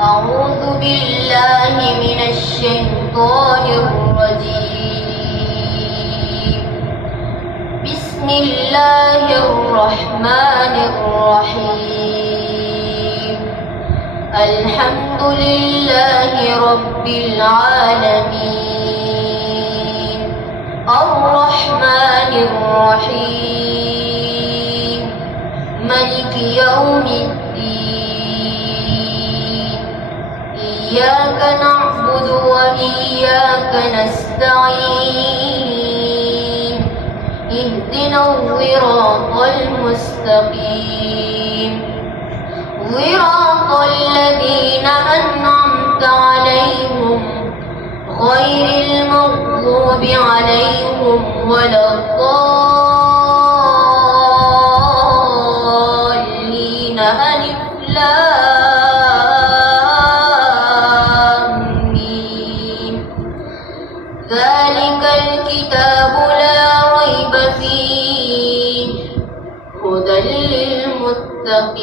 أعوذ بالله من الشيطان الرجيم. بسم الله الرحمن الرحيم. الحمد لله رب العالمين الرحمن الرحيم مالك يوم الدين. إياك نعبد وإياك نستعين. اهدنا الصراط المستقيم صراط الذين أنعمت عليهم غير المغضوب عليهم ولا الضالين. ألف لام ميم. ذلك الكتاب لا ريب فيه هدى للمتقين.